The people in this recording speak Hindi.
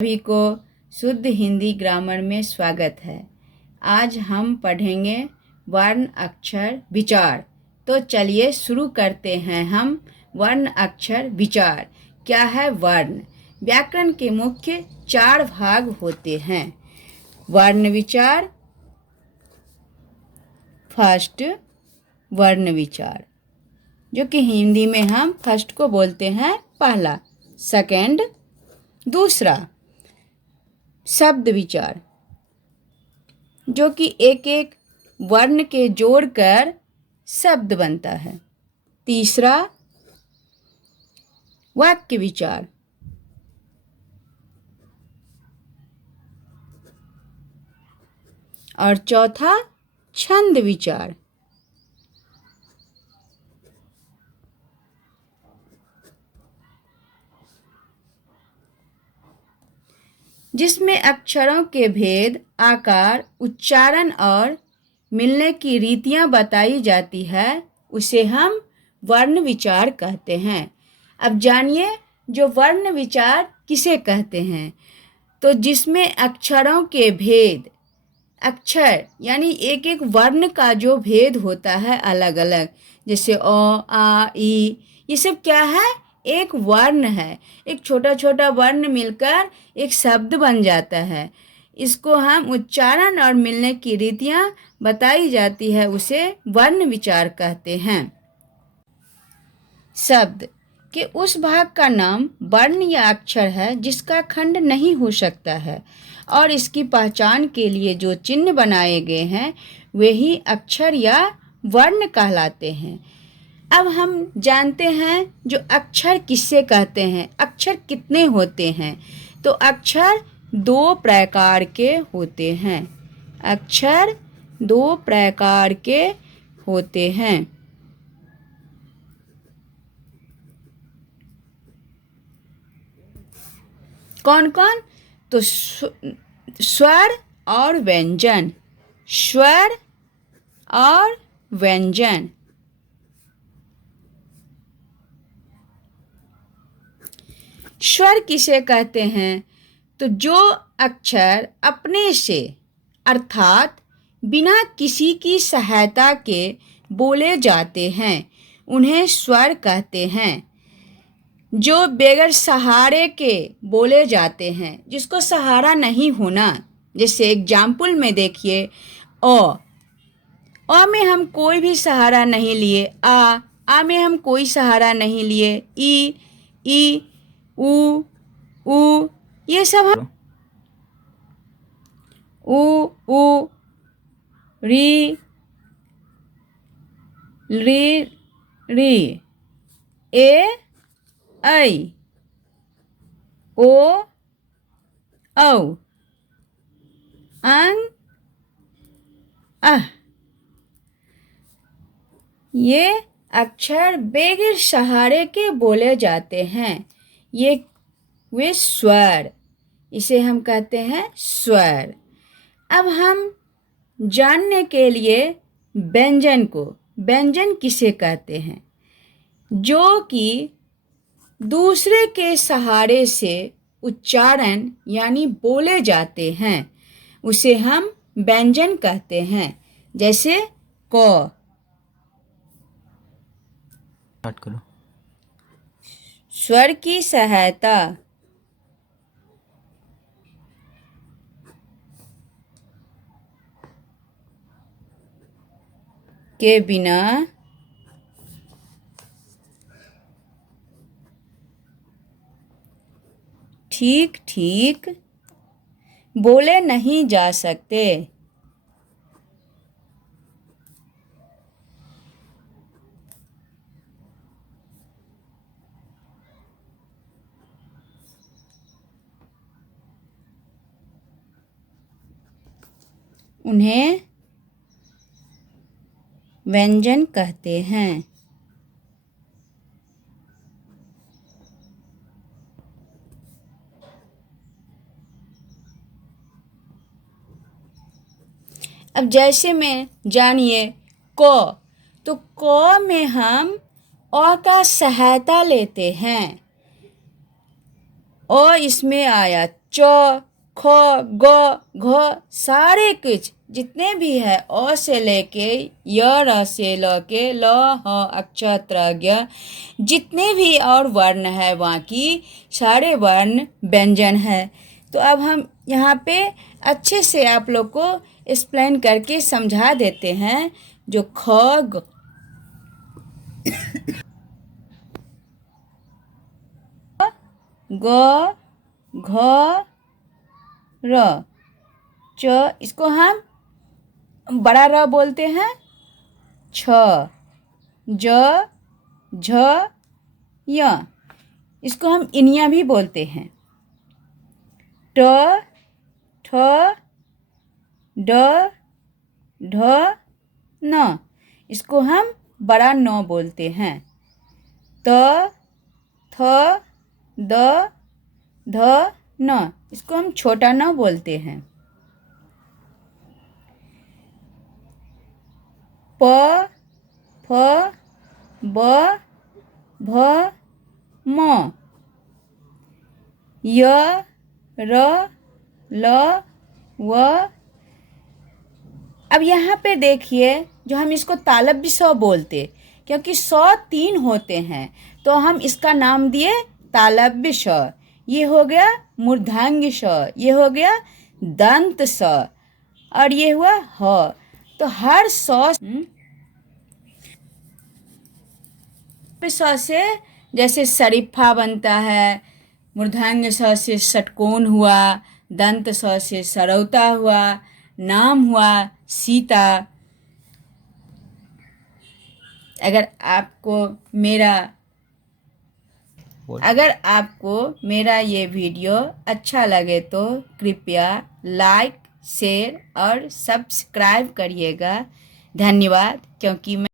सभी को शुद्ध हिंदी ग्रामर में स्वागत है। आज हम पढ़ेंगे वर्ण अक्षर विचार। तो चलिए शुरू करते हैं हम वर्ण अक्षर विचार। क्या है वर्ण? व्याकरण के मुख्य 4 भाग होते हैं। वर्ण विचार, फर्स्ट वर्ण विचार, जो कि हिंदी में हम फर्स्ट को बोलते हैं पहला, सेकंड दूसरा। शब्द विचार, जो कि एक एक वर्ण के जोड़कर शब्द बनता है। तीसरा वाक्य विचार, और चौथा छंद विचार। जिसमें अक्षरों के भेद, आकार, उच्चारण और मिलने की रीतियां बताई जाती है, उसे हम वर्ण विचार कहते हैं। अब जानिए जो वर्ण विचार किसे कहते हैं। तो जिसमें अक्षरों के भेद, अक्षर यानी एक एक वर्ण का जो भेद होता है अलग अलग, जैसे अ, आ, ई, ये सब क्या है? एक वर्ण है। एक छोटा छोटा वर्ण मिलकर एक शब्द बन जाता है। इसको हम उच्चारण और मिलने की रीतियां बताई जाती है, उसे वर्ण विचार कहते हैं। शब्द के उस भाग का नाम वर्ण या अक्षर है जिसका खंड नहीं हो सकता है, और इसकी पहचान के लिए जो चिन्ह बनाए गए हैं वे ही अक्षर या वर्ण कहलाते हैं। अब हम जानते हैं जो अक्षर किससे कहते हैं, अक्षर कितने होते हैं। तो अक्षर 2 प्रकार के होते हैं। अक्षर 2 प्रकार के होते हैं। कौन कौन? तो स्वर और व्यंजन। स्वर और व्यंजन। स्वर किसे कहते हैं? तो जो अक्षर अपने से अर्थात बिना किसी की सहायता के बोले जाते हैं उन्हें स्वर कहते हैं। जो बगैर सहारे के बोले जाते हैं, जिसको सहारा नहीं होना, जैसे एग्जाम्पल में देखिए अ में हम कोई भी सहारा नहीं लिए, आ में हम कोई सहारा नहीं लिए, ई ऊ ये सब हम ऊ री ए ऐ ओ औ अंग अह, ये अक्षर बगैर सहारे के बोले जाते हैं। ये वे स्वर, इसे हम कहते हैं स्वर। अब हम जानने के लिए व्यंजन को, व्यंजन किसे कहते हैं? जो कि दूसरे के सहारे से उच्चारण यानी बोले जाते हैं, उसे हम व्यंजन कहते हैं। जैसे क, स्वर की सहायता के बिना ठीक ठीक बोले नहीं जा सकते। उन्हें व्यंजन कहते हैं। अब जैसे में जानिए क, तो क में हम अ का सहायता लेते हैं। इसमें आया च, ख, ग, घ, सारे कुछ जितने भी है अ से लेके य, र से लेके ल, ह, अक्षर, त्र, ज्ञ, जितने भी और वर्ण है बाकी सारे वर्ण व्यंजन है। तो अब हम यहाँ पे अच्छे से आप लोग को एक्सप्लेन करके समझा देते हैं। जो ख, ग, घ, र, च, इसको हम बड़ा र बोलते हैं। छ, ज, झ, य, इसको हम इनिया भी बोलते हैं। ट, ठ, ड, ढ, न, इसको हम बड़ा न बोलते हैं। त, थ, द, ध, न, इसको हम छोटा न बोलते हैं। प, फ, ब, भ, म, य, र, ल, व। अब यहाँ पे देखिए जो हम इसको तालव्य स बोलते, क्योंकि स 3 होते हैं तो हम इसका नाम दिए तालव्य स। ये हो गया मूर्धांग स, ये हो गया दंत स, और ये हुआ ह। तो हर स से जैसे शरीफा बनता है, मूर्धांग स से षटकोण हुआ, दंत स से सरौता हुआ, नाम हुआ सीता। अगर आपको मेरा ये वीडियो अच्छा लगे तो कृपया लाइक, शेयर और सब्सक्राइब करिएगा। धन्यवाद। क्योंकि मैं